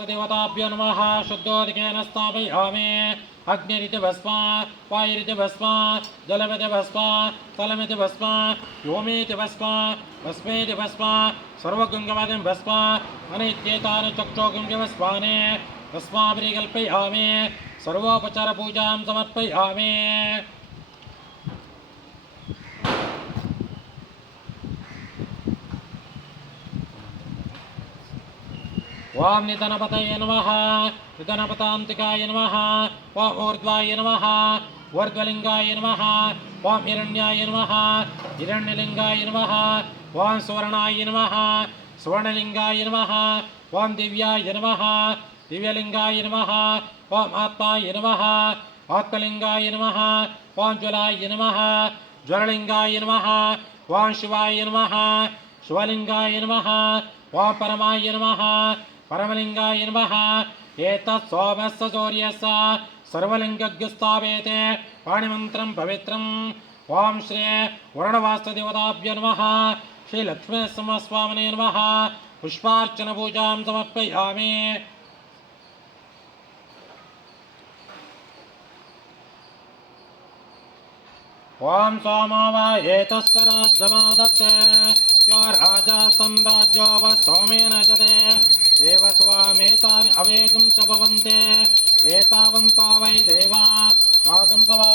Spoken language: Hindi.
देवताभ्यो नमः शुद्धोदकेन स्थापयामि अग्निरिति भस्म वायुरिति भस्म जलमिति भस्म स्थलमिति भस्म व्योमेति भस्म भस्मेति भस्म सर्वगुङ्गमदिं भस्म अनित्येतानि चक्षुगुङ्गभस्मानि भस्माभिकल्पयामि सर्वोपचारपूजां समर्पयामि। वां निधनपतये नमः निधनपतान्तिकाय नमः वां ऊर्ध्वाय नमः ऊर्ध्वलिङ्गाय नमः वां हिरण्याय नमः हिरण्यलिङ्गाय नमः वां सुवर्णाय नमः सुवर्णलिङ्गाय नमः वां दिव्याय नमः दिव्यलिङ्गाय नमः वां आत्माय नमः आत्मलिङ्गाय नमः वां ज्वलाय नमः ज्वललिङ्गाय नमः वां शिवाय नमः शिवलिङ्गाय नमः वां परमाय नमः परमलिङ्गाय नमः एतत् सोमस्य सूर्यस्य सर्वलिङ्गज्ञस्थापेते पाणिमन्त्रं पवित्रम्। ॐ श्री वरुणवास्तुदेवताभ्यो नमः श्री लक्ष्मीनरसिंहस्वामिने नमः पुष्पार्चनपूजां समर्पयामि। ॐ सोमावा एतस्य राज्यमादत्ते यो राजा सम्राज्यो व सोमेन जते देवस्वामेतानि अवेगं च भवन्ते एतावन्तो वै देवा आगं सवा